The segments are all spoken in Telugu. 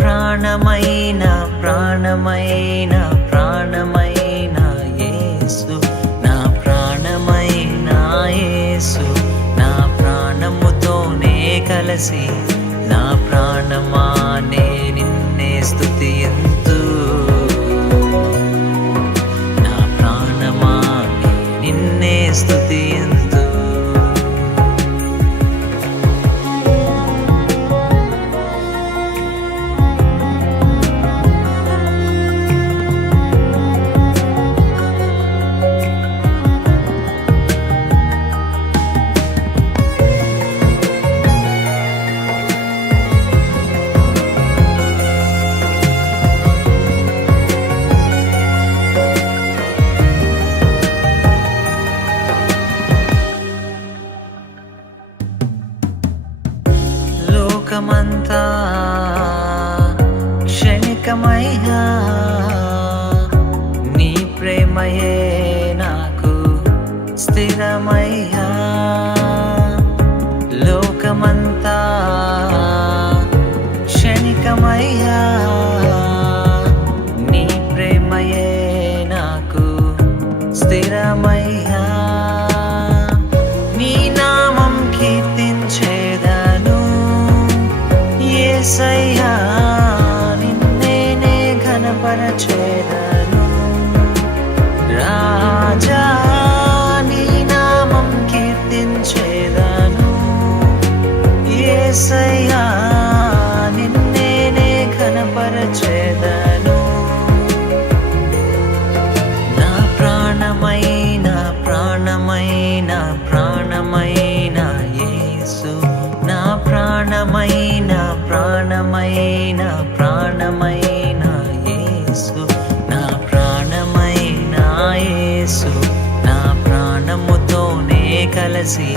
ప్రాణమైన ప్రాణమైన ప్రాణమైన యేసు, నా ప్రాణమైన యేసు, నా ప్రాణముతోనే కలసి నా ప్రాణమా నే నిన్నే స్తుతియంతు, నా ప్రాణమా నే నిన్నే స్తుతియంతు. లోకమంతా క్షణికమయ్యా, నీ ప్రేమయే నాకు స్థిరమయ్యా. లోకమంతా క్షణికమయ్యా, నీ ప్రేమయే నాకు స్థిరమయ్యా. నీ నామం కీర్తించేదను యేసయ్యా, నిన్నే ఘనపరచేదను రాజా, నీ నామం కీర్తించేదను యేసయ్యా, నిన్నే ఘనపరచేదను. నా ప్రాణమైన ప్రాణమైన ప్రాణమైన యేసు, నా ప్రాణమైన ప్రాణమైన ప్రాణమైన యేసు, నా ప్రాణమైన యేసు, నా ప్రాణముతోనే కలసి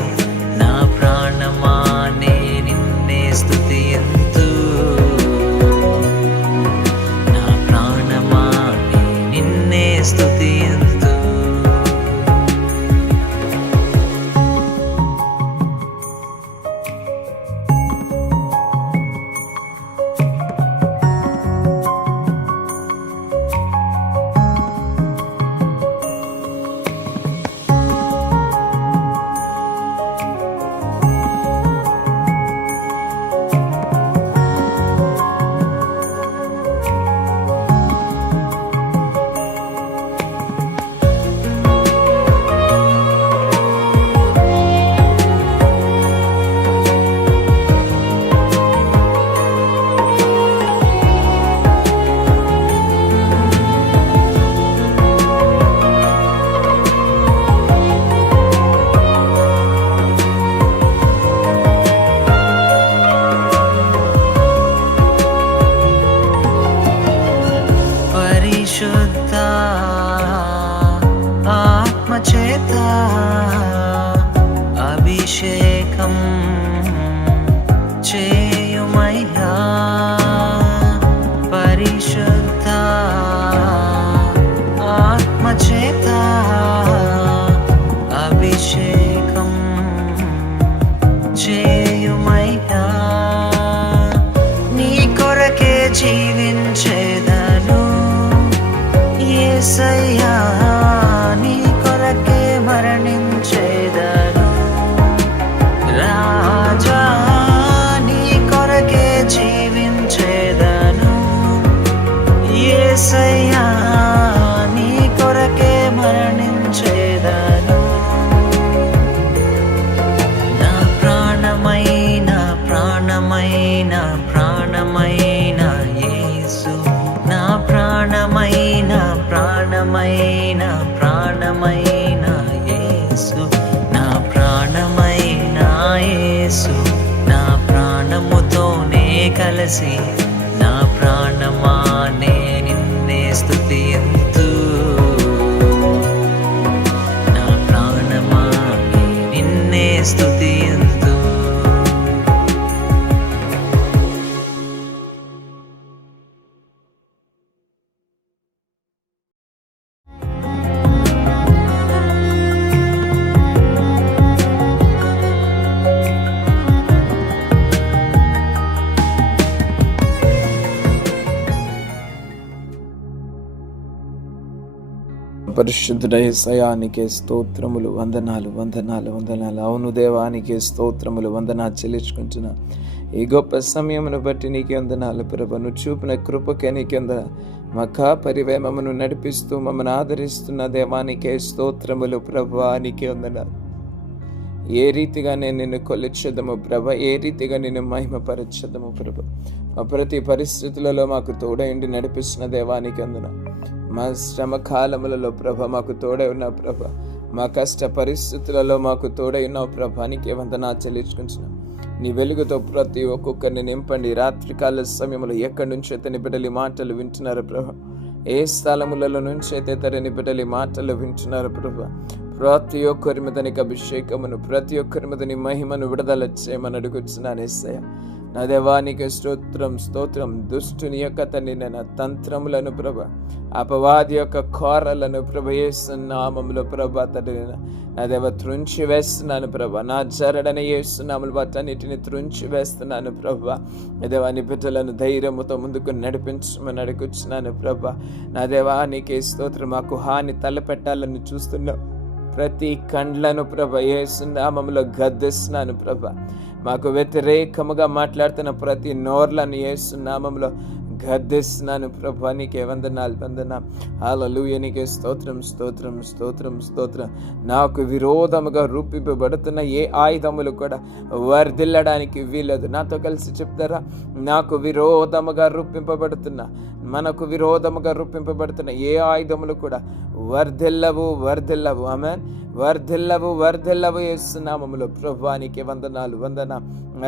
నా ప్రాణమా నే నిన్నే స్తుతియంతు, నా ప్రాణమా నే నిన్నే స్తుతియంతు. పరిశుద్ధ ఆత్మచేత అభిషేకం చేయుమయ్యా, పరిశుద్ధ ఆత్మచేత అభిషేకం చేయుమయ్యా. నీ కొరకే జీవించేదను యేసయ్యా, నీ కొరకే మరణించేదను రాజా, నీ కొరకే జీవించేదను యేసయ్యా, నీ కొరకే మరణించేదను. నా ప్రాణమైన ప్రాణమైన ప్రాణమైన యేసు, నా ప్రాణమైన ప్రాణమైన ప్రాణమైన యేసు, నా ప్రాణమైన యేసు, నా ప్రాణముతోనే కలసి నా ప్రాణమా నే నిన్నే స్తుతియంతు, నా ప్రాణమా నే నిన్నే స్తుతియంతు. పరిశుద్ధుడ యేసయ్యా నీకే స్తోత్రములు, వందనాలు వందనాలు వందనాలు. అవును దేవా, నీకే స్తోత్రములు వందనాలు చెల్లించుకుంటున్నా. ఈ గొప్ప సమయమును బట్టి నీకే వందనాలు ప్రభ. నువ్వు చూపిన కృపకే నీకే వందనాలు. మకా పరివేమమును నడిపిస్తూ మమ్మల్ని ఆదరిస్తున్న దేవానికే స్తోత్రములు ప్రభా, నీకే వందనాలు. ఏ రీతిగా నేను నిన్ను కొలిచెదము ప్రభ, ఏ రీతిగా నిన్ను మహిమపరచెదము ప్రభ. మా ప్రతి పరిస్థితులలో మాకు తోడైండి నడిపిస్తున్న దేవానికి వందనాలు. మా శ్రమ కాలములలో ప్రభ మాకు తోడై ఉన్నావు ప్రభ. మా కష్ట పరిస్థితులలో మాకు తోడై ఉన్నావు ప్రభ. నీకే వందనాలు చెల్లించుకుంటున్నాం. నీ వెలుగుతో ప్రతి ఒక్కొక్కరిని నింపండి. రాత్రికాల సమయంలో ఎక్కడి నుంచి అయితే నీ బిడ్డలి మాటలు వింటున్నారు ప్రభ, ఏ స్థలములలో నుంచి అయితే తరని బిడ్డలి మాటలు వింటున్నారు ప్రభ, ప్రతి ఒక్కరి మీద నీకు అభిషేకమును, ప్రతి ఒక్కరి మీద నీ మహిమను విడుదల చేయమని అడుగుతున్నాను యేసయ్య. నా దేవానికి స్తోత్రం స్తోత్రం. దుష్టుని యొక్క తండ్రి నా తంత్రములను ప్రభ, అపవాది యొక్క కోరలను ప్రభ యేసు నామములో ప్రభ తండ్రి నా దేవ త్రుంచి వేస్తున్నాను ప్రభ. నా జరడని యేసు నామములు వాటన్నిటిని త్రుంచి వేస్తున్నాను ప్రభ. దేవాని బిడ్డలను ధైర్యముతో ముందుకు నడిపించమని అడుగుతున్నాను ప్రభ. నా దేవానికి స్తోత్రం. మాకు హాని తలపెట్టాలని చూస్తున్నావు ప్రతి కండ్లను ప్రభ యేసు నామములో గద్దిస్తున్నాను ప్రభ. మాకు వ్యతిరేకముగా మాట్లాడుతున్న ప్రతి నోర్లను యేసు నామములో గద్దిస్తున్నాను ప్రభా. నీకే వందనాలు వందనాలు. హల్లెలూయా. నీకే స్తోత్రం స్తోత్రం స్తోత్రం స్తోత్రం. నాకు విరోధముగా రూపింపబడుతున్న ఏ ఆయుధములు కూడా వర్ధిల్లడానికి వీలదు. నాతో కలిసి చెప్తారా? నాకు విరోధముగా రూపింపబడుతున్న, మనకు విరోధముగా రూపింపబడుతున్న ఏ ఆయుధములు కూడా వర్ధిల్లవు వర్ధిల్లవు. ఆమేన్. వర్ధిల్లవు వర్ధిల్లవు యేసు నామములో ప్రభువానికి వందనాలు వందన.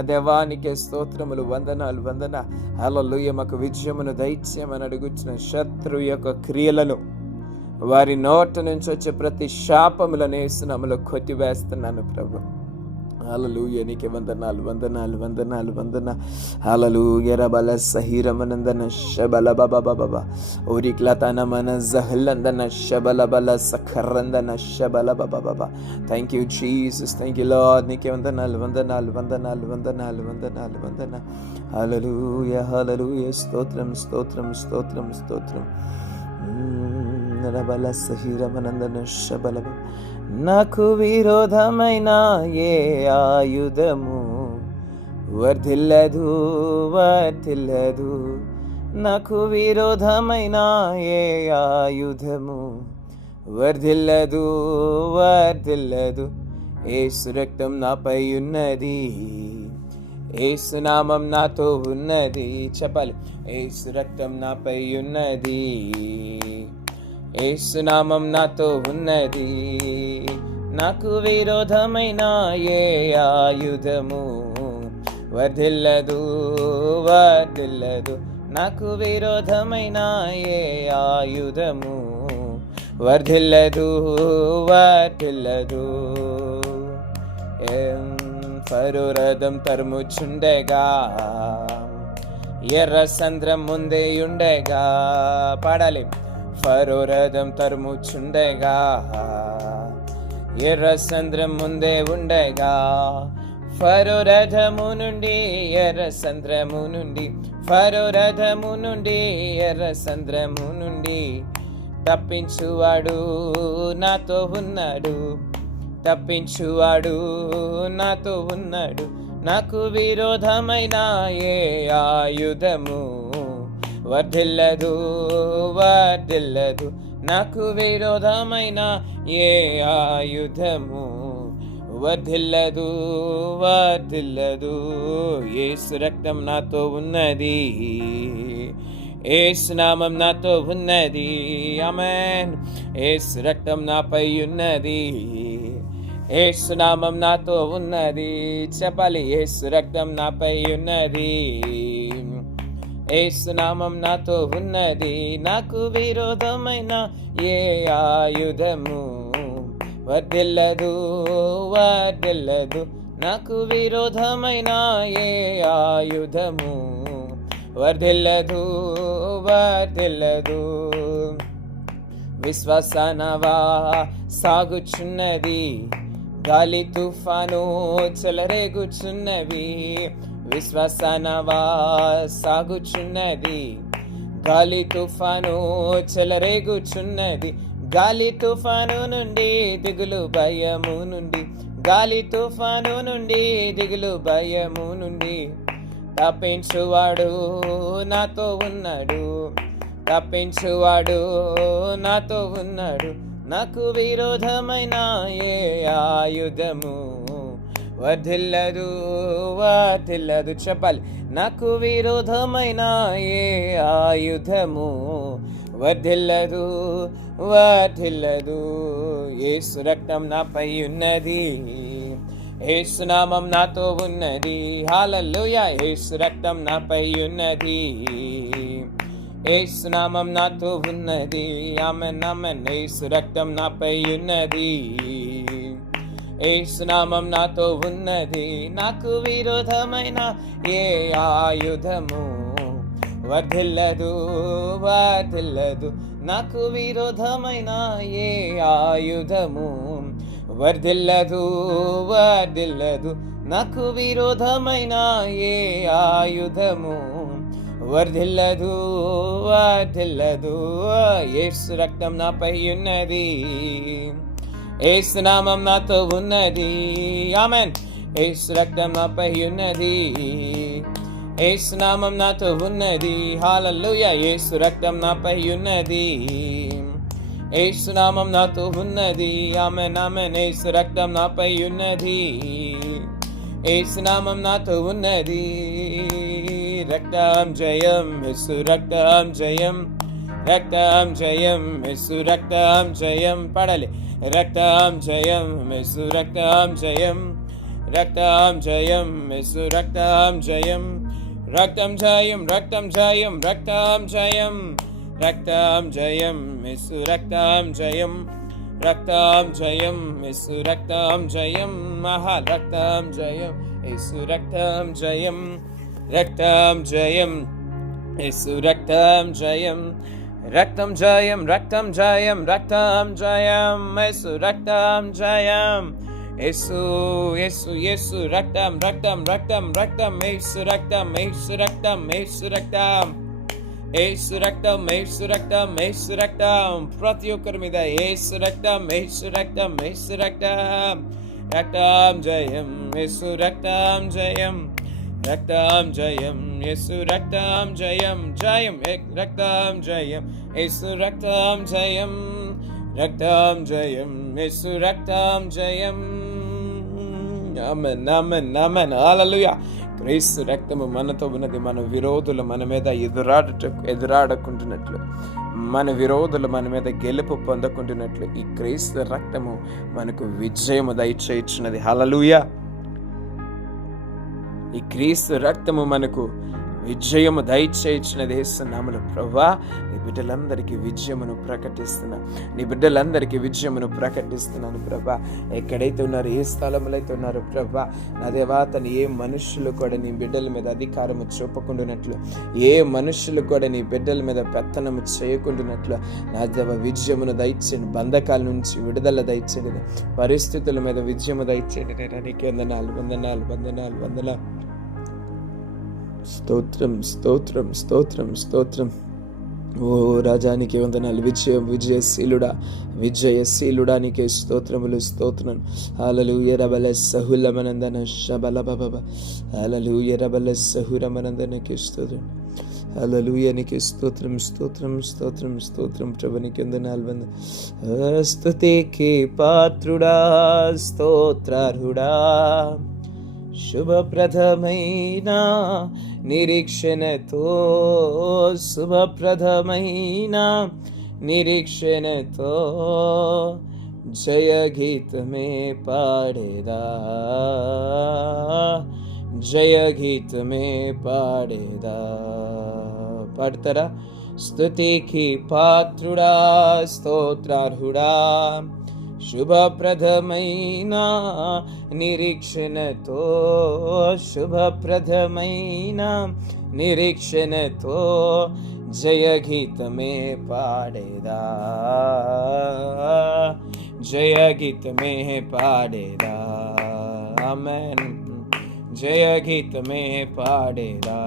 దేవానికే స్తోత్రములు వందనాలు వందన. హల్లెలూయా. మాకు విజయమును దయచేయమని అడుగుచున్న శత్రు యొక్క క్రియలను, వారి నోట నుంచి వచ్చే ప్రతి శాపములను యేసు నామములో కొట్టివేస్తున్నాను ప్రభు. హల్లెలూయా. నీకే వందనాలు వందనాలు వందనాలు వందన. హల్లెలూయా. రబల సహీరమనందన శబల బబ బబ ఓరిక్లతన మన జహలందన శబల బల సఖరందన శబల బబ బబ. Thank you Jesus, thank you Lord. నీకే వందనాలు వందనాలు వందనాలు వందనాలు వందనాలు వందన. హల్లెలూయా హల్లెలూయా. స్తోత్రం స్తోత్రం స్తోత్రం స్తోత్రం. రబల సహీరమనందన శబల బబ. నాకు విరోధమైన ఏ ఆయుధము వర్ధిల్లదు వర్ధిల్లదు. నాకు విరోధమైన ఏ ఆయుధము వర్ధిల్లదు వర్ధిల్లదు. యేసు రక్తం నాపై ఉన్నది, యేసు నామం నాతో ఉన్నది. చెప్పాలి. యేసు రక్తం నాపై ఉన్నది, యేసు నామం నాతో ఉన్నది. నాకు విరోధమైన ఏ ఆయుధము వర్ధిల్లదు వర్ధిల్లదు. నాకు విరోధమైన ఏ ఆయుధము వర్ధిల్లదు వర్ధిల్లదు. ఫరో రథం తరుముచుండగా, ఎర్ర సంద్రం ముందే ఉండగా. పాడాలి. ఫరో రథం తరుముచుండగా, ఎర్ర సంద్రం ముందే ఉండగా. ఫరో రథము నుండి ఎర్ర సంద్రము నుండి, ఫరో రథము నుండి ఎర్ర సంద్రము నుండి తప్పించువాడు నాతో ఉన్నాడు, తప్పించువాడు నాతో ఉన్నాడు. నాకు విరోధమైన ఏ ఆయుధము వర్ధిల్లదు వర్ధిల్లదు. నాకు విరోధమైన ఏ ఆయుధము వర్ధిల్లదు వర్ధిల్లదు. యేసు రక్తం నాతో ఉన్నది, యేసు నామం నాతో ఉన్నది. ఆమేన్. యేసు రక్తం నాపై ఉన్నది, యేసు నామం నాతో ఉన్నది. చెప్పాలి. యేసు రక్తం నాపై ఉన్నది, యేసు నామం నాతో ఉన్నది. నాకు విరోధమైన ఏ ఆయుధము వర్ధిల్లదు వర్ధిల్లదు. నాకు విరోధమైన ఏ ఆయుధము వర్ధిల్లదు వర్ధిల్లదు. విశ్వాసనవా సాగుచున్నది, గాలి తుఫాను చెలరేగుచున్నవి. విశ్వాసనవా సాగుచున్నది, గాలి తుఫాను చెలరేగుచున్నది. గాలి తుఫాను నుండి దిగులు భయము నుండి, గాలి తుఫాను నుండి దిగులు భయము నుండి తప్పించువాడు నాతో ఉన్నాడు, తప్పించువాడు నాతో ఉన్నాడు. నాకు విరోధమైన ఏ ఆయుధము వర్ధిల్లదు, వర్ధిల్లదు. చెప్పాలి. నాకు విరోధమైన ఏ ఆయుధము వర్ధిల్లదు, వర్ధిల్లదు. యేసు రక్తం నాపై ఉన్నది, యేసు నామం నాతో ఉన్నది. హల్లెలూయా. యేసు రక్తం నాపై ఉన్నది, యేసు నామం నాతో ఉన్నది. ఆమేన్, ఆమేన్. యేసు రక్తం నాపై ఉన్నది, యేసు నామం నాతో ఉన్నది. నాకు విరోధమైన ఏ ఆయుధము వర్ధిల్లదు, వర్ధిల్లదు. నాకు విరోధమైన ఏ ఆయుధము వర్ధిల్లదు, వర్ధిల్లదు. నాకు విరోధమైన ఏ ఆయుధము వర్ధిల్లదు, వర్ధిల్లదు. యేసు రక్తం నాపై ఉన్నది, యేసు నామం నాతో ఉన్నది. ఆమేన్. యేసు రక్తం నాపై ఉన్నది, యేసు నామం నాతో ఉన్నది. హల్లెలూయా. యేసు రక్తం నాపై ఉన్నది, యేసు నామం నాతో ఉన్నది. ఆమేన్, ఆమేన్. యేసు రక్తం నాపై ఉన్నది, యేసు నామం నాతో ఉన్నది. రక్తం జయం, యేసు రక్తం జయం, రక్తం జయం, యేసు రక్తం జయం. పడాలి. రక్తం జయం, యేసు రక్తం జయం, రక్తం జయం, యేసు రక్తం జయం, రక్తం జయం, రక్తం జయం, రక్తం జయం, రక్తం జయం, యేసు రక్తం జయం, రక్తం జయం, యేసు రక్తం జయం. మహా రక్తం జయం, యేసు రక్తం జయం, రక్తం జయం, యేసు రక్తం జయం, రక్తం జయం, రక్తం జయం, రక్తం జయం, యేసు రక్తం జయం. యేసు, యేసు, యేసు రక్తం, రక్తం, రక్తం, రక్తం, యేసు రక్తం, యేసు రక్తం, యేసు రక్తం, యేసు రక్తం, యేసు రక్తం, యేసు రక్తం. ప్రతి ఒక్కరి మీద యేసు రక్తం, యేసు రక్తం, యేసు రక్తం, రక్తం జయం, యేసు రక్తం జయం, రక్తం జయం, యేసు రక్తం జయం, జయం, రక్తం జయం, యేసు రక్తం జయం, రక్తం జయం, యేసు రక్తం జయం. ఆమేన్, ఆమేన్, ఆమేన్. హల్లెలూయా. క్రీస్తు రక్తము మనతో ఉన్నది. మన విరోధులు మన మీద ఎదురాడకుంటున్నట్లు, మన విరోధులు మన మీద గెలుపు పొందకుంటున్నట్లు ఈ క్రీస్తు రక్తము మనకు విజయము దయచేయుచున్నది. హల్లెలూయా. ఈ క్రీస్తు రక్తము మనకు విజయము దయచేయుచున్నది. యేసు నామములో ప్రభువా, నీ బిడ్డలందరికీ విజయమును ప్రకటిస్తున్నా, నీ బిడ్డలందరికీ విజయమును ప్రకటిస్తున్నాను ప్రభా. ఎక్కడైతే ఉన్నారు, ఏ స్థలంలో అయితే ఉన్నారు ప్రభా, నా దేవా, తను ఏ మనుషులు కూడా నీ బిడ్డల మీద అధికారము చూపకుండానట్లు, ఏ మనుషులు కూడా నీ బిడ్డల మీద పెత్తనము చేయకుండానట్లు నా దేవ విజయమును దయచేయండి. బంధకాల నుంచి విడుదల దయచేయండి, పరిస్థితుల మీద విజయము దయచేయండి. నీకే వందనాలు, వందనాలు, వందనాలు, వందనాలు. స్తోత్రం, స్తోత్రం, స్తోత్రం, స్తోత్రం. ఓ రాజానికి వందనాలు. విజయశీలుడా, విజయశీలుడా నీకే స్తోత్రములు, స్తోత్రం. హల్లెలూయా. రబల సహులమనందన శబల బబ, హల్లెలూయా. రబల సహురమనందనకే స్తోత్రం. హల్లెలూయా. నీకే స్తోత్రం, స్తోత్రం, స్తోత్రం, స్తోత్రం. ప్రభునికి వందనాలు. స్తుతికి పాత్రుడా, స్తోత్రార్హుడా, శుభప్రదమైన నిరీక్షణతో, శుభప్రదమైన నిరీక్షణతో జయగీతమే పాడేదా, జయగీతమే పాడేదా. పాడతారా? స్తుతికి పాత్రుడా, స్తోత్రార్హుడా, శుభప్రదమైన నిరీక్షణతో, శుభప్రదమైన నిరీక్షణతో జయగీతమే పాడేదా, జయగీతమే పాడేదా. ఆమేన్. జయగీతమే పాడేదా,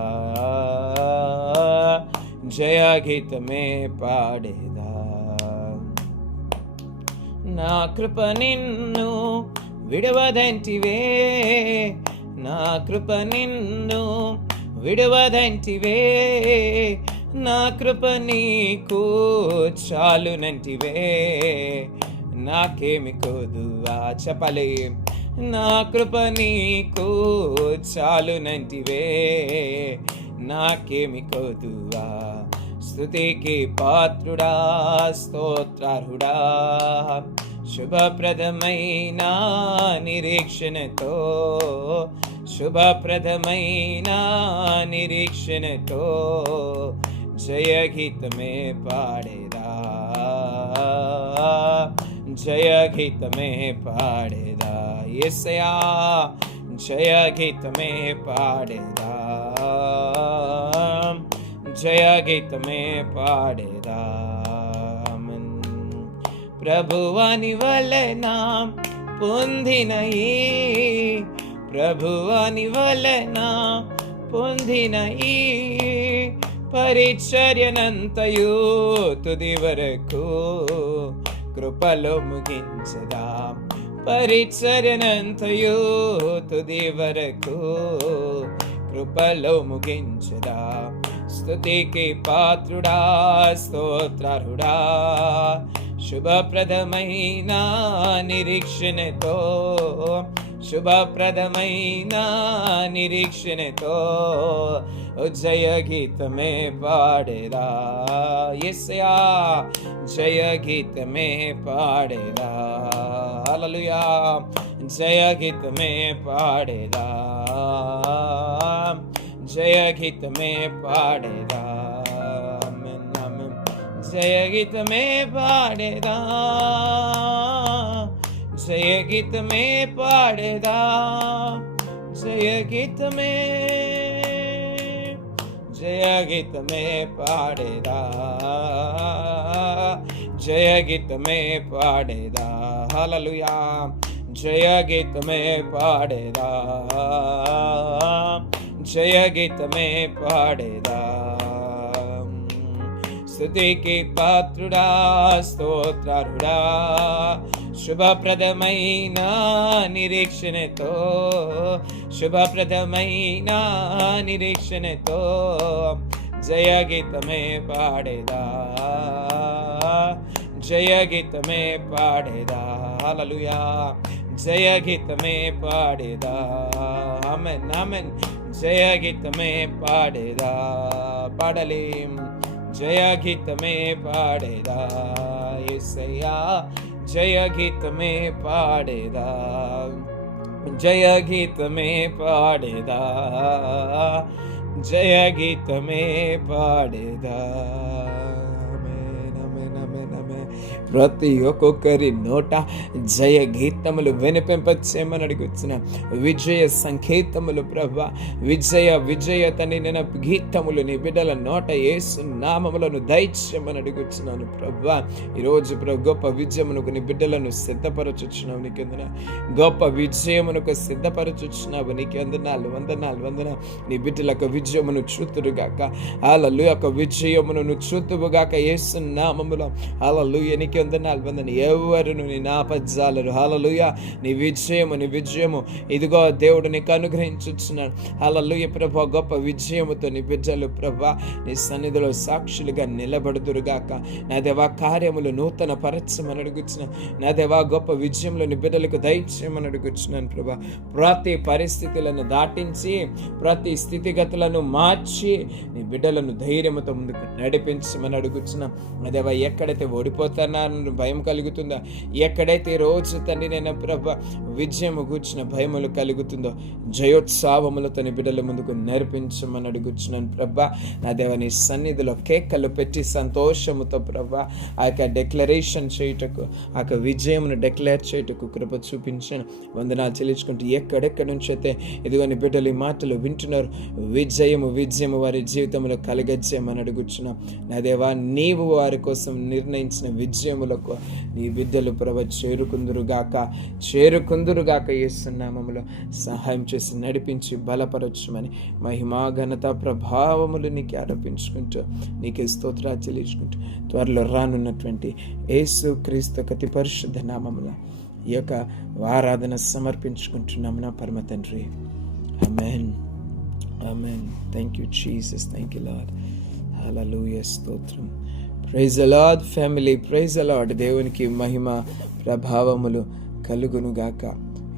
జయగీతమే పాడేదా. నా కృప నిన్ను విడవదంటివే, నా కృప నిన్ను విడవదంటివే, నా కృప నీకు చాలునంటివే, నాకేమి కొదువా చెప్పలే, నా కృప నీకు చాలునంటివే, నాకేమి కొదువా. స్తుతికి పాత్రుడా, స్తోత్రార్హుడా, శుభప్రదమైన నిరీక్షణతో, శుభప్రదమైన నిరీక్షణతో జయగీతమే పాడేదా, జయగీతమే పాడేదా, యేసయ్యా జయగీతమే పాడేదా, జయగీతమే పాడేదా. ప్రభువాని వలన పొందినయి, ప్రభువాని వలన పొందినయి, పరిచర్యనంతయు తుది వరకు కృపలో ముగించదా, పరిచర్యనంతయు తుది వరకు కృపలో ముగించదా. స్తుతికి పాత్రుడా, స్తోత్రార్హుడా, శుభప్రదమైన నిరీక్షణతో, శుభప్రదమైన నిరీక్షణతో జయగీతమే పాడేదా, యేసయ్యా జయగీతమే పాడేదా, హల్లెలూయా జయగీతమే పాడేదా, జయగీతమే పాడేదా, జయగీతమే పాడేదా, జయగీతమే పాడేదా, జయగీతమే, జయగీతమే పాడేదా, జయగీతమే పాడేదా, హల్లెలూయా జయగీతమే పాడేదా, జయగీతమే పాడేదా. స్తుతికి పాత్రుడా, స్తోత్రార్హుడా, శుభప్రదమైన నిరీక్షణతో, శుభప్రదమైన నిరీక్షణతో జయగీతమే పాడేదా, జయగీతమే పాడేదా, హల్లెలూయా జయగీతమే పాడేదా, ఆమేన్ ఆమేన్ జయగీతమే పాడేదా, పాడలేం జయగీతమే పాడేదా, యేసయ్యా జయగీతమే పాడేదా, జయగీతమే పాడేదా, జయగీతమే పాడేదా. ప్రతి ఒక్కొక్కరి నోట జయ గీతములు వినిపింపచేయమని అడుగుతున్న విజయ సంకేతములు ప్రభా, విజయ విజయతని నేను గీతములు నీ బిడ్డల నోట యేసు నామములను దయచేయమని అడుగుతున్నాను ప్రభా. ఈరోజు గొప్ప విజయమునకు నీ బిడ్డలను సిద్ధపరచుచున్నావు, నీకెందున గొప్ప విజయమునకు సిద్ధపరచుచున్నావు, నీకెందునాలు వందనాలు వందన. నీ బిడ్డలకు విజయమును చూతురుగాక, హల్లెలూయా యొక్క విజయమును చూతువుగాక యేసు నామములో, హల్లెలూయా నీకు వందనాలు వందన. ఎవరును నీ నాపజాలరు, హల్లెలూయా నీ విజయము ఇదిగో దేవుడు నీకు అనుగ్రహించుచున్నాడు, హల్లెలూయా ప్రభా. గొప్ప విజయముతో నీ బిడ్డలు ప్రభా నీ సన్నిధిలో సాక్షులుగా నిలబడుదురుగాక. నా దేవా కార్యములు నూతన పరచమని అడుగుచున్నాను, నా దేవా గొప్ప విజయంలో నీ బిడ్డలకు దయచేయమని అడుగుచున్నాను ప్రభా. ప్రతి పరిస్థితులను దాటించి ప్రతి స్థితిగతులను మార్చి నీ బిడ్డలను ధైర్యముతో ముందుకు నడిపించమని అడుగుచున్నాను. నా దేవా ఎక్కడైతే ఓడిపోతానో భయం కలుగుతుందో, ఎక్కడైతే రోజు తండ్రి నేను ప్రభా విజయము కూర్చున్న భయములు కలుగుతుందో, జయోత్సావములతో నీ బిడ్డల ముందుకు నడిపించమని అడుగుచున్నాను ప్రభా. నా దేవ నీ సన్నిధిలో కేకలు పెట్టి సంతోషముతో ప్రభా ఆ యొక్క డిక్లరేషన్ చేయుటకు, ఆ యొక్క విజయమును డిక్లేర్ చేయుటకు కృప చూపించాను. వందనాలు చెల్లించుకుంటూ ఎక్కడెక్కడి నుంచి అయితే ఇదిగో నీ బిడ్డలు ఈ మాటలు వింటున్నారు, విజయము వారి జీవితంలో కలగజేయమని అడుగుచున్నాం. నా దేవా నీవు వారి కోసం నిర్ణయించిన చేసిన విజయములకు నీ బిడ్డలు ప్రభ చేరుకుందురుగాక యేసునామములో సహాయం చేసి నడిపించి బలపరచమని మహిమా ఘనత ప్రభావములు నీకు ఆరోపించుకుంటూ నీకే స్తోత్రాలు చెల్లించుకుంటూ త్వరలో రానున్నటువంటి యేసు క్రీస్తు అతి పరిశుద్ధ నామములో ఈ యొక్క ఆరాధన సమర్పించుకుంటున్నాము నా పరమ తండ్రి. ఆమేన్, ఆమేన్. Thank you Jesus, thank you Lord. హల్లెలూయా, స్తోత్రం. Praise the Lord family, praise the Lord. దేవునికి మహిమ ప్రభావములు కలుగునుగాక.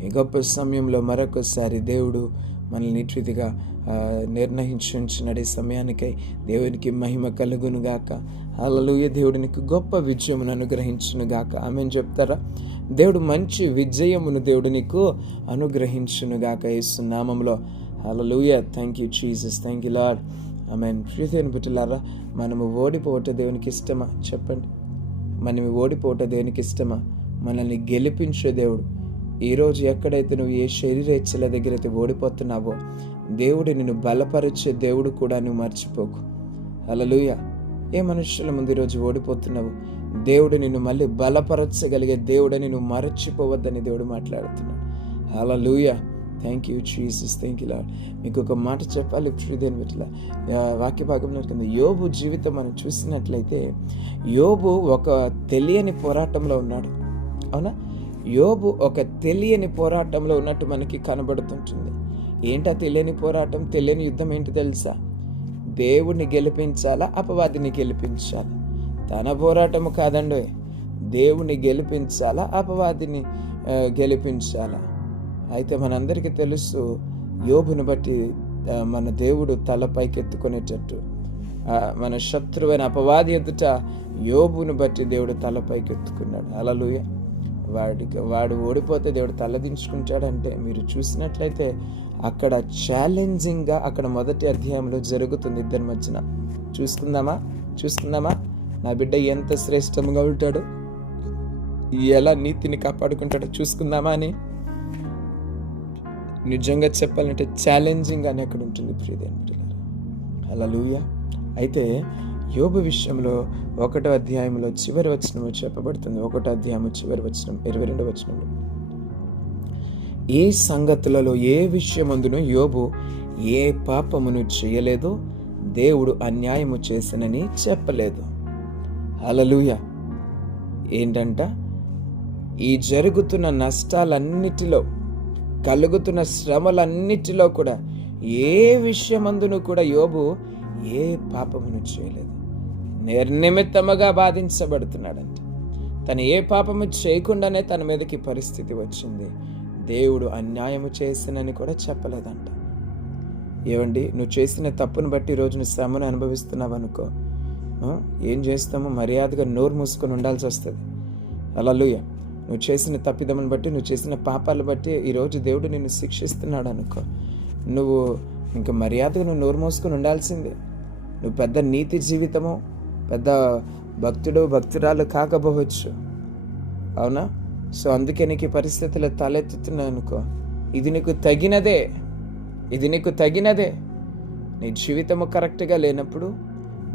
ఈ గొప్ప సమయంలో మరొకసారి దేవుడు మనల్ని రీతిగా నిర్ణయించుంచినడి సమయానికై దేవునికి మహిమ కలుగునుగాక. హల్లెలూయా. దేవుడినికి గొప్ప విజయమును అనుగ్రహించునుగాక. ఆమేన్ చెప్తారా? దేవుడు మంచి విజయమును దేవుడు నీకు అనుగ్రహించునుగాక యేసు నామములో. హల్లెలూయా. Thank you Jesus, thank you Lord. ఆమేన్. ప్రియమైన బిడ్డలారా, మనము ఓడిపోవటం దేవునికి ఇష్టమా? చెప్పండి. మనం ఓడిపోవటం దేవునికి ఇష్టమా? మనల్ని గెలిపించే దేవుడు. ఈరోజు ఎక్కడైతే నువ్వు ఏ శరీర ఇచ్చల దగ్గర అయితే ఓడిపోతున్నావో దేవుడు నిన్ను బలపరిచే దేవుడు కూడా నువ్వు మర్చిపోకు. హల్లెలూయా. ఏ మనుషుల ముందు ఈరోజు ఓడిపోతున్నావు, దేవుడు నిన్ను మళ్ళీ బలపరచగలిగే దేవుడని నువ్వు మరచిపోవద్దని దేవుడు మాట్లాడుతున్నాడు. హల్లెలూయా. Thank you Jesus, thank you Lord. మీకు ఒక మాట చెప్పాలి ప్రియమైన ఇట్లా వాక్య భాగంలో కింద యోబు జీవితం మనం చూసినట్లయితే యోబు ఒక తెలియని పోరాటంలో ఉన్నాడు. అవునా? యోబు ఒక తెలియని పోరాటంలో ఉన్నట్టు మనకి కనబడుతుంటుంది. ఏంటా తెలియని పోరాటం, తెలియని యుద్ధం ఏంటి తెలుసా? దేవుడిని గెలిపించాలా, అపవాదిని గెలిపించాలా? తన పోరాటము కాదండి, దేవుని గెలిపించాలా, అపవాదిని గెలిపించాలా? అయితే మనందరికీ తెలుసు, యోబుని బట్టి మన దేవుడు తల పైకెత్తుకునేటట్టు, మన శత్రువైన అపవాది ఎదుట యోబుని బట్టి దేవుడు తల పైకెత్తుకున్నాడు. హల్లెలూయా. వాడు ఓడిపోతే దేవుడు తలదించుకుంటాడంటే మీరు చూసినట్లయితే అక్కడ ఛాలెంజింగ్గా అక్కడ మొదటి అధ్యాయంలో జరుగుతుంది ఇద్దరి మధ్యన. చూసుకుందామా నా బిడ్డ ఎంత శ్రేష్టంగా ఉంటాడు, ఎలా నీతిని కాపాడుకుంటాడో చూసుకుందామా అని. నిజంగా చెప్పాలంటే ఛాలెంజింగ్ అని అక్కడ ఉంటుంది ప్రియమైన. హల్లెలూయా. అయితే యోబు విషయంలో 1వ అధ్యాయంలో చివరి వచనంలో చెప్పబడుతుంది. 1వ అధ్యాయం చివరి వచనం 22వ వచనంలో, ఈ సంగతులలో ఏ విషయమందును యోబు ఏ పాపమును చేయలేదు, దేవుడు అన్యాయము చేసినని చెప్పలేదు. హల్లెలూయా. ఏంటంట? ఈ జరుగుతున్న నష్టాలన్నిటిలో, కలుగుతున్న శ్రమలన్నిటిలో కూడా ఏ విషయమందును కూడా యోబు ఏ పాపమును చేయలేదు. నిర్నిమిత్తముగా బాధించబడుతున్నాడంట. తను ఏ పాపము చేయకుండానే తన మీదకి పరిస్థితి వచ్చింది. దేవుడు అన్యాయము చేసినని కూడా చెప్పలేదంట. ఏమండి, నువ్వు చేసిన తప్పును బట్టి ఈరోజు నువ్వు శ్రమను అనుభవిస్తున్నావు అనుకో, ఏం చేస్తామో మర్యాదగా నోరు మూసుకొని ఉండాల్సి వస్తుంది. హల్లెలూయా. నువ్వు చేసిన తప్పిదమును బట్టి, నువ్వు చేసిన పాపాలు బట్టి ఈరోజు దేవుడు నిన్ను శిక్షిస్తున్నాడు అనుకో, నువ్వు ఇంకా మర్యాదగా నువ్వు నోరు మూసుకొని ఉండాల్సిందే. నువ్వు పెద్ద నీతి జీవితము, పెద్ద భక్తురాలు కాకపోవచ్చు. అవునా? సో అందుకే నీకు ఈ పరిస్థితులు తలెత్తుతున్నావు అనుకో, ఇది నీకు తగినదే. నీ జీవితము కరెక్ట్గా లేనప్పుడు,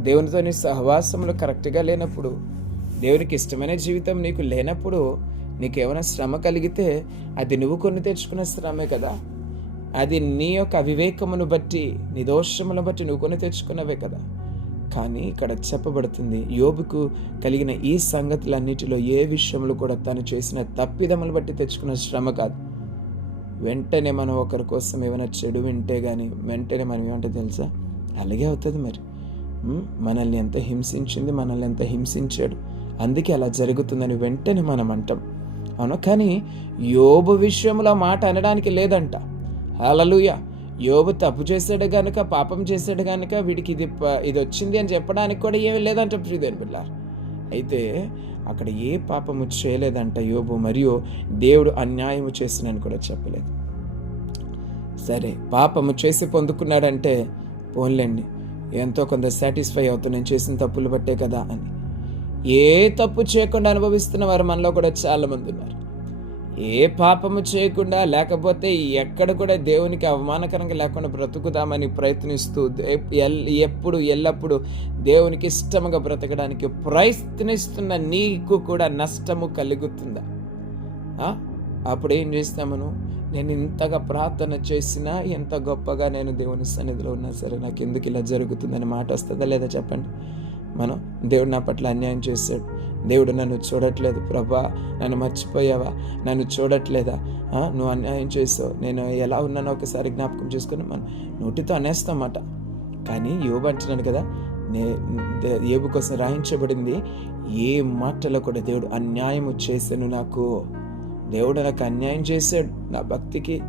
దేవునితో నీ సహవాసములు కరెక్ట్గా లేనప్పుడు, దేవునికి ఇష్టమైన జీవితం నీకు లేనప్పుడు, నీకేమైనా శ్రమ కలిగితే అది నువ్వు కొని తెచ్చుకున్న శ్రమే కదా. అది నీ యొక్క అవివేకమును బట్టి, నీ దోషములను బట్టి నువ్వు కొని తెచ్చుకున్నవే కదా. కానీ ఇక్కడ చెప్పబడుతుంది, యోబుకు కలిగిన ఈ సంగతులన్నిటిలో ఏ విషయంలో కూడా తను చేసిన తప్పిదములు బట్టి తెచ్చుకున్న శ్రమ కాదు. వెంటనే మనం ఒకరి కోసం ఏమైనా చెడు వింటే కానీ వెంటనే మనం ఏమంటే తెలుసా, అలాగే అవుతుంది. మరి మనల్ని ఎంత హింసించింది, మనల్ని ఎంత హింసించాడు, అందుకే అలా జరుగుతుందని వెంటనే మనం అంటాం. అవును, కానీ యోబు విషయంలో మాట అనడానికి లేదంట. హల్లెలూయా. యోబు తప్పు చేశాడు గనుక, పాపం చేశాడు గనుక వీడికి ఇది వచ్చింది అని చెప్పడానికి కూడా ఏమీ లేదంట ప్రియమైన బిడ్డలారా. అయితే అక్కడ ఏ పాపము చేయలేదంట యోబు, మరియు దేవుడు అన్యాయము చేసినని కూడా చెప్పలేదు. సరే, పాపము చేసి పొందుకున్నాడంటే పోన్లేండి, ఎంతో కొంత సాటిస్ఫై అవుతుంది, నేను చేసిన తప్పులు బట్టే కదా అని. ఏ తప్పు చేయకుండా అనుభవిస్తున్న వారు మనలో కూడా చాలా మంది ఉన్నారు. ఏ పాపము చేయకుండా, లేకపోతే ఎక్కడ కూడా దేవునికి అవమానకరంగా లేకుండా బ్రతుకుదామని ప్రయత్నిస్తూ ఎప్పుడు ఎల్లప్పుడూ దేవునికి ఇష్టముగా బ్రతకడానికి ప్రయత్నిస్తున్న నీకు కూడా నష్టము కలుగుతుందా? అప్పుడు ఏం చేస్తామను? నేను ఇంతగా ప్రార్థన చేసినా, ఎంత గొప్పగా నేను దేవుని సన్నిధిలో ఉన్నా సరే నాకు ఎందుకు ఇలా జరుగుతుందని మాట వస్తుందా లేదా చెప్పండి? దేవుడు నా పట్ల అన్యాయం చేశాడు, దేవుడు నన్ను చూడట్లేదు, ప్రభా నన్ను మర్చిపోయావా, నన్ను చూడట్లేదా, నువ్వు అన్యాయం చేసావు, నేను ఎలా ఉన్నానో ఒకసారి జ్ఞాపకం చేసుకుని మనం నోటితో అనేస్తామాట. కానీ యోబు అంటున్నాడు కదా, యోబు కోసం రాయించబడింది, ఏ మాటలో కూడా దేవుడు అన్యాయము చేశాను, దేవుడు నాకు అన్యాయం చేశాడు, నా భక్తికి,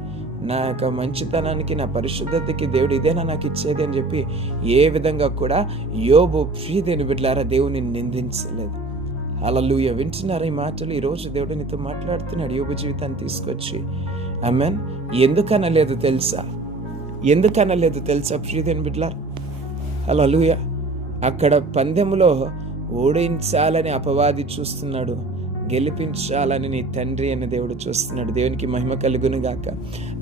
నా యొక్క మంచితనానికి, నా పరిశుద్ధతకి దేవుడు ఇదేనా నాకు ఇచ్చేది అని చెప్పి ఏ విధంగా కూడా యోబు ప్రియదేని బిడ్డలారా దేవుని నిందించలేదు. హల్లెలూయా. వింటున్నారా ఈ మాటలు? ఈరోజు దేవుడు నీతో మాట్లాడుతున్నాడు యోబు జీవితాన్ని తీసుకొచ్చి. ఆమేన్. ఎందుకనలేదు తెలుసా ప్రియదేని బిడ్డలారా? హల్లెలూయా. అక్కడ పందెములో ఓడించాలని అపవాది చూస్తున్నాడు, గెలిపించాలని నీ తండ్రి అనే దేవుడు చూస్తున్నాడు. దేవునికి మహిమ కలుగును గాక.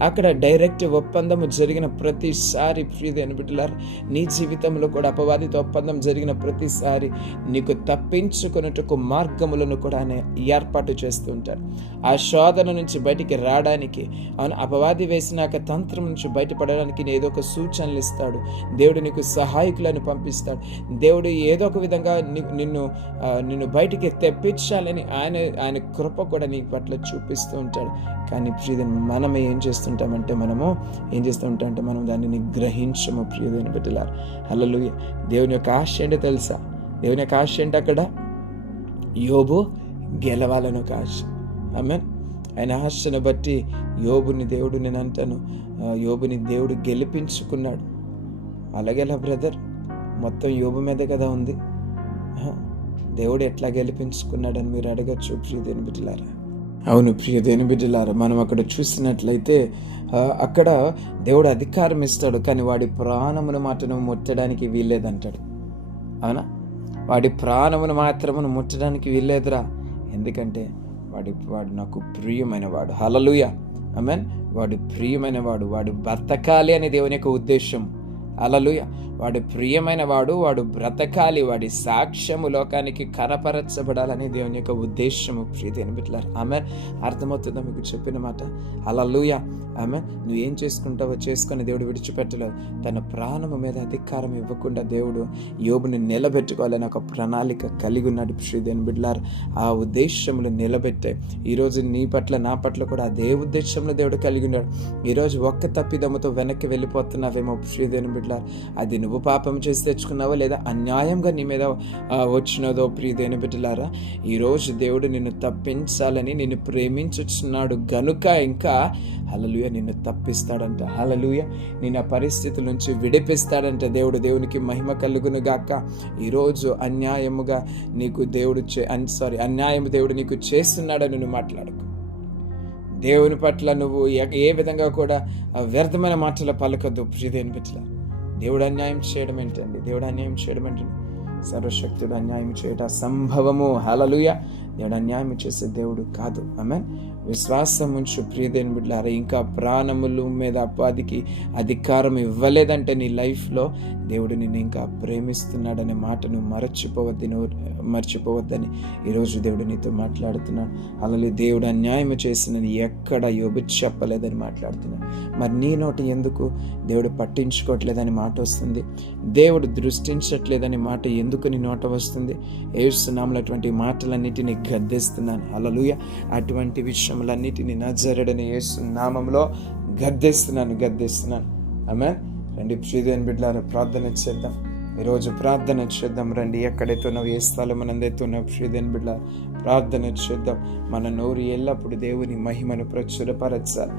అక్కడ డైరెక్ట్ ఒప్పందము జరిగిన ప్రతిసారి ప్రియమైన బిడ్డలారా, నీ జీవితంలో కూడా అపవాదితో ఒప్పందం జరిగిన ప్రతిసారి నీకు తప్పించుకున్నట్టుకు మార్గములను కూడా ఆయన ఏర్పాటు చేస్తూ ఉంటారు. ఆ శోధన నుంచి బయటికి రావడానికి, అపవాది వేసినాక తంత్రం నుంచి బయటపడడానికి ఏదో ఒక సూచనలు ఇస్తాడు. దేవుడు నీకు సహాయకులను పంపిస్తాడు. దేవుడు ఏదో ఒక విధంగా నిన్ను బయటికి తెప్పించాలని ఆయన కృప కూడా నీ పట్ల చూపిస్తూ ఉంటాడు. కానీ ప్రియదని మనం ఏం చేస్తుంటామంటే మనం దానిని గ్రహించము ప్రియదని బిడ్డలారా. హల్లెలూయా. దేవుని యొక్క ఆశ ఏంటో తెలుసా? దేవుని యొక్క ఆశ ఏంటి? అక్కడ యోబు గెలవాలని ఒక ఆశ. ఆమేన్. ఆయన ఆశను బట్టి యోబుని దేవుడు, నేను అంటాను, యోబుని దేవుడు గెలిపించుకున్నాడు. అలాగేలా బ్రదర్, మొత్తం యోబు మీద కదా ఉంది. దేవుడు ఎట్లా గెలిపించుకున్నాడని మీరు అడగచ్చు ప్రియదేని బిడ్డలారా. అవును ప్రియదేని బిడ్డలారా, మనం అక్కడ చూసినట్లయితే అక్కడ దేవుడు అధికారం ఇస్తాడు, కానీ వాడి ప్రాణమును మాత్రం ముట్టడానికి వీల్లేదంటాడు. అవునా? వాడి ప్రాణమును మాత్రమును ముట్టడానికి వీల్లేదురా, ఎందుకంటే వాడు నాకు ప్రియమైన వాడు. హల్లెలూయా. ఆమేన్. వాడు ప్రియమైన వాడు, వాడు బ్రతకాలి అని దేవుని యొక్క ఉద్దేశం. హల్లెలూయా. వాడు ప్రియమైన వాడు బ్రతకాలి, వాడి సాక్ష్యము లోకానికి కనపరచబడాలని దేవుని యొక్క ఉద్దేశము ప్రియదేని బిడ్డలారా. ఆమేన్. అర్థమవుతుందా మీకు చెప్పిన మాట? హల్లెలూయా. ఆమేన్. నువ్వేం చేసుకుంటావో చేసుకొని దేవుడు విడిచిపెట్టలేదు. తన ప్రాణము మీద అధికారం ఇవ్వకుండా దేవుడు యోబుని నిలబెట్టుకోవాలని ఒక ప్రణాళిక కలిగి ఉన్నాడు ప్రియదేని బిడ్డలారా. ఆ ఉద్దేశములు నిలబెట్టే ఈరోజు నీ పట్ల నా పట్ల కూడా అదే ఉద్దేశంలో దేవుడు కలిగి ఉన్నాడు. ఈరోజు ఒక్క తప్పిదముతో వెనక్కి వెళ్ళిపోతున్నావేమో ప్రియదేని బిడ్డలారా. అది నువ్వు పాపం చేసి తెచ్చుకున్నావో, లేదా అన్యాయంగా నీ మీద వచ్చినదో ప్రియదేని బిడ్డలారా, ఈరోజు దేవుడు నిన్ను తప్పించాలని నిన్ను ప్రేమించుచున్నాడు గనుక ఇంకా హల్లెలూయా నిన్ను తప్పిస్తాడంట. హల్లెలూయా. నిన్ను ఆ పరిస్థితుల నుంచి విడిపిస్తాడంట దేవుడు. దేవునికి మహిమ కలుగును గాక. ఈరోజు అన్యాయముగా నీకు అన్యాయము దేవుడు నీకు చేస్తున్నాడని నువ్వు మాట్లాడకు. దేవుని పట్ల నువ్వు ఏ విధంగా కూడా వ్యర్థమైన మాటలు పలకద్దు ప్రియదేని బిడ్డలారా. దేవుడు అన్యాయం చేయడం ఏంటండి? సర్వశక్తుడు అన్యాయం చేయడం అసంభవము. హల్లెలూయా. దేవుడు అన్యాయం చేసే దేవుడు కాదు. ఆమేన్. విశ్వాసం ఉంచు ప్రియదేని బిడ్డలారా. ఇంకా ప్రాణముల మీద అపవాదికి అధికారం ఇవ్వలేదంటే నీ లైఫ్లో దేవుడు నిన్ను ఇంకా ప్రేమిస్తున్నాడనే మాటను మర్చిపోవద్దని ఈరోజు దేవుడు నీతో మాట్లాడుతున్నాడు. అలాగే దేవుడు అన్యాయం చేసిన ఎక్కడ యోబు చెప్పలేదని మాట్లాడుతున్నాడు. మరి నీ నోటి ఎందుకు దేవుడు పట్టించుకోవట్లేదని మాట వస్తుంది? దేవుడు దృష్టించట్లేదని మాట ఎందుకు నీ నోట వస్తుంది? యేసు నామములో అటువంటి మాటలన్నిటిని గద్దిస్తున్నాను. హల్లెలూయా. అటువంటి విషయములన్నిటిని నజరేయుడైన యేసు నామములో గద్దిస్తున్నాను. ఆమేన్. రండి ప్రియదేని బిడ్డలారా, ప్రార్థన చేద్దాం. ఈరోజు ప్రార్థన చేద్దాం. రండి, ఎక్కడైతే ఉన్నావు, ఏ స్థలం మనందైతే ఉన్నావు ప్రియదేని బిడ్డలారా, ప్రార్థన చేద్దాం. మన నోరు ఎల్లప్పుడు దేవుని మహిమను ప్రచురపరచాలి.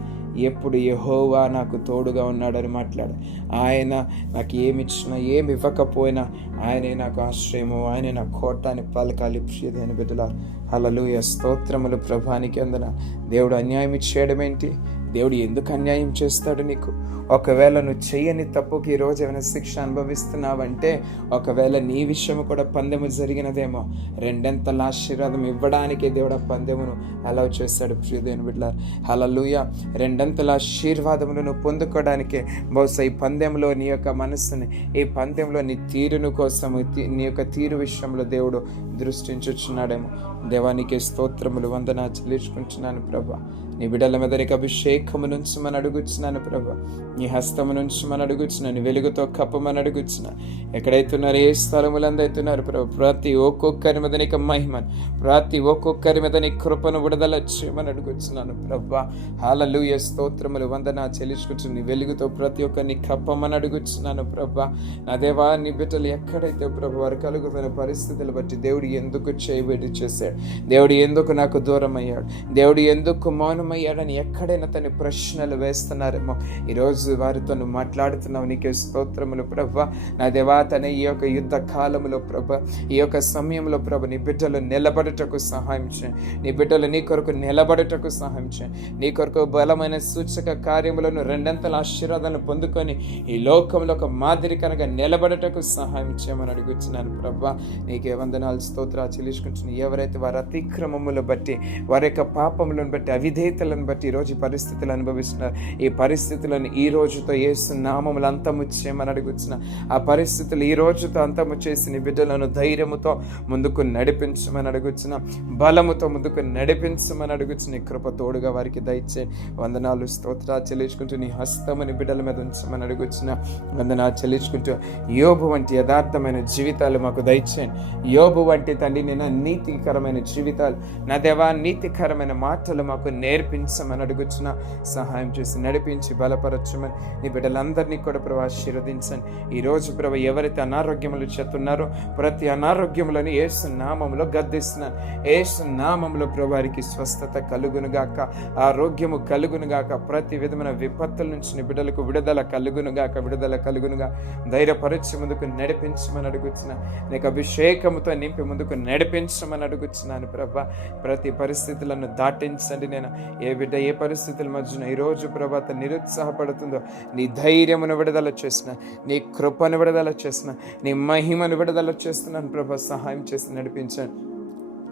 ఎప్పుడు యెహోవా నాకు తోడుగా ఉన్నాడని మాట్లాడు. ఆయన నాకు ఏమిచ్చినా ఏమి ఇవ్వకపోయినా ఆయనే నాకు ఆశ్రయము, ఆయనే నా కోట అని పలకాలి ప్రియదేని బిడ్డలారా. హల్లెలూయా. స్తోత్రములు ప్రభానికి అందన. దేవుడు అన్యాయం చేయడం ఏంటి? దేవుడు ఎందుకు అన్యాయం చేస్తాడు నీకు? ఒకవేళ నువ్వు చేయని తప్పుకి ఈరోజు ఏమైనా శిక్ష అనుభవిస్తున్నావంటే ఒకవేళ నీ విషయం కూడా పందెము జరిగినదేమో. రెండంతల ఆశీర్వాదం ఇవ్వడానికి దేవుడు ఆ పందెమును అలౌ చేస్తాడు. ప్రియదేవుని బిడ్డలారా, హల్లెలూయా. రెండంతల ఆశీర్వాదములను పొందుకోవడానికే బహుశా ఈ పందెంలో నీ యొక్క మనస్సుని, ఈ పందెంలో నీ తీరును కోసము, నీ యొక్క తీరు విషయంలో దేవుడు దృష్టించుచున్నాడేమో. దేవానికి స్తోత్రములు, వందనాలు చెల్లించుకుంటున్నాను ప్రభా. నీ బిడ్డల మీద నీకు అభిషేకము నుంచి మనం అడుగుచున్నాను ప్రభా. నీ హస్తము నుంచి మనం అడుగుచున్నాను, వెలుగుతో కప్పమని అడుగుచున్నాను. ఎక్కడైతున్నారు, ఏ స్థలములందైతున్నారు ప్రభు, ప్రతి ఒక్కొక్కరి మీద నీకు మహిమను, ప్రతి ఒక్కొక్కరి మీద నీ కృపను విడుదల చేయమని అడుగుచున్నాను ప్రభా. హల్లెలూయా, స్తోత్రములు, వందనాలు చెల్లించుకుంటున్నాను. నీ వెలుగుతో ప్రతి ఒక్కరిని కప్పమని అడుగుచున్నాను ప్రభా. నా దేవా, నీ బిడ్డలు ఎక్కడైతే ప్రభు వారు కలుగుతున్న పరిస్థితులు బట్టి దేవుడు ఎందుకు చేయబడి చేశాడు, దేవుడు ఎందుకు నాకు దూరం అయ్యాడు, దేవుడు ఎందుకు మౌనమయ్యాడని ఎక్కడైనా తన ప్రశ్నలు వేస్తున్నారేమో. ఈరోజు వారితో నువ్వు మాట్లాడుతున్నావు. నీకే స్తోత్రములు ప్రభా. నా దేవా, తన ఈ యొక్క యుద్ధ కాలంలో ప్రభా, ఈ యొక్క సమయంలో ప్రభు, నీ బిడ్డలు నిలబడుటకు సహాయం చేయండి. నీ బిడ్డలు నీ కొరకు నిలబడుటకు సహాయం చేయండి. నీ కొరకు బలమైన సూచక కార్యములను, రెండంతల ఆశీర్వాదాలను పొందుకొని ఈ లోకంలో ఒక మాదిరికనగా నిలబడుటకు సహాయం చేయమని అడుగుతున్నాను ప్రభా. నీకే వందనాలు, స్తోత్రాలు చెల్లించుకుంటున్నాను. ఎవరైతే వారి అతిక్రమములు బట్టి, వారి యొక్క పాపములను బట్టి, అవిధేయతలను బట్టి ఈరోజు ఈ పరిస్థితులు అనుభవిస్తున్నారు, ఈ పరిస్థితులను ఈ రోజుతో యేసు నామములు అంతము చేయమని అడుగుతున్నా. ఆ పరిస్థితులు ఈ రోజుతో అంతము చేసి నీ బిడ్డలను ధైర్యముతో ముందుకు నడిపించమని అడుగుతున్నా, బలముతో ముందుకు నడిపించమని అడుగుతున్నా. నీ కృప తోడుగా వారికి దయచే. వందనాలు, స్తోత్రాలు చెల్లించుకుంటూ నీ హస్తముని బిడ్డల మీద ఉంచమని అడుగుతున్నా. వందనాలు చెల్లించుకుంటూ యోబు వంటి యథార్థమైన జీవితాలు మాకు దయచేయండి. యోబు వంటి తండ్రి నేను నీతికరమైన జీవితాలు, నా దేవా, నీతికరమైన మాటలు మాకు నేర్పించమని అడుగుచున్నా. సహాయం చేసి నడిపించి బలపరచమని నీ బిడ్డలందరినీ కూడా ప్రభు ఆశీర్వదించండి. ఈరోజు ప్రభు ఎవరైతే అనారోగ్యములు చేస్తున్నారో ప్రతి అనారోగ్యములను యేసు నామములో గద్దిస్తున్నాను. యేసు నామములో ప్రభు వారికి స్వస్థత కలుగునుగాక, ఆరోగ్యము కలుగునుగాక, ప్రతి విధమైన విపత్తుల నుంచి నీ బిడ్డలకు విడుదల కలుగునుగాక, విడుదల కలుగునుగా. ధైర్యపరిచి ముందుకు నడిపించమని అడుగుతున్నా. నీకు అభిషేకముతో నింపి ముందుకు నడిపించమని అడుగుతున్నాను ప్రభా. ప్రతి పరిస్థితులను దాటించండి. నేను ఏ బిడ్డ ఏ పరిస్థితుల మధ్యన ఈరోజు ప్రభా నిరుత్సాహపడుతుందో నీ ధైర్యమును విడుదల చేసిన, నీ కృపను విడుదల చేసిన, నీ మహిమను విడుదల చేస్తున్నాను ప్రభా. సహాయం చేసి నడిపించండి.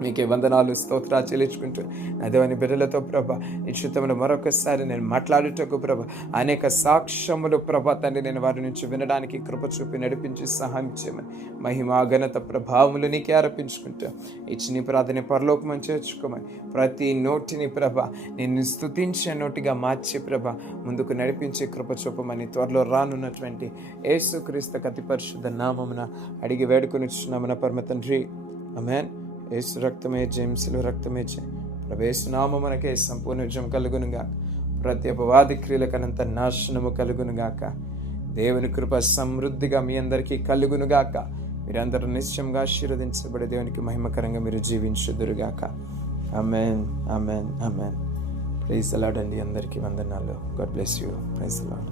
మీకే వందనాలు, స్తోత్రాలు చెల్లించుకుంటూ అదేవని బిడ్డలతో ప్రభా నిశ్చితమును మరొకసారి నేను మాట్లాడుటకు ప్రభా అనేక సాక్ష్యములు ప్రభా తండ్రి నేను వారి నుంచి వినడానికి కృప చూపి నడిపించి సహాయం చేయమని మహిమ ఘనత ప్రభావములు నీకే ఆరోపించుకుంటూ ఇచ్చిన ప్రార్థన పరలోకమని చేర్చుకోమని ప్రతి నోటిని ప్రభా నిన్ను స్తుతించే నోటిగా మార్చి ప్రభా ముందుకు నడిపించే కృప చూపమని త్వరలో రానున్నటువంటి యేసుక్రీస్తు అతి పరిశుద్ధ నామమున అడిగి వేడుకొనిచున్నాము నా పరమ తండ్రి. ఆమేన్. యేసు రక్తమే జేమ్స్లు రక్తమే ప్రవేశనామ మనకే సంపూర్ణ విజయం కలుగునుగాక, ప్రతి అపవాది క్రియలకనంత నాశనము కలుగునుగాక. దేవుని కృప సమృద్ధిగా మీ అందరికీ కలుగునుగాక. మీరందరూ నిశ్చయంగా ఆశీర్వదించబడే దేవునికి మహిమకరంగా మీరు జీవించుదురుగాక. ఆమేన్, ఆమేన్, ఆమేన్. ప్రైజ్ ది లార్డ్ అండి. అందరికీ వందనాలు. God bless you. Praise the lord.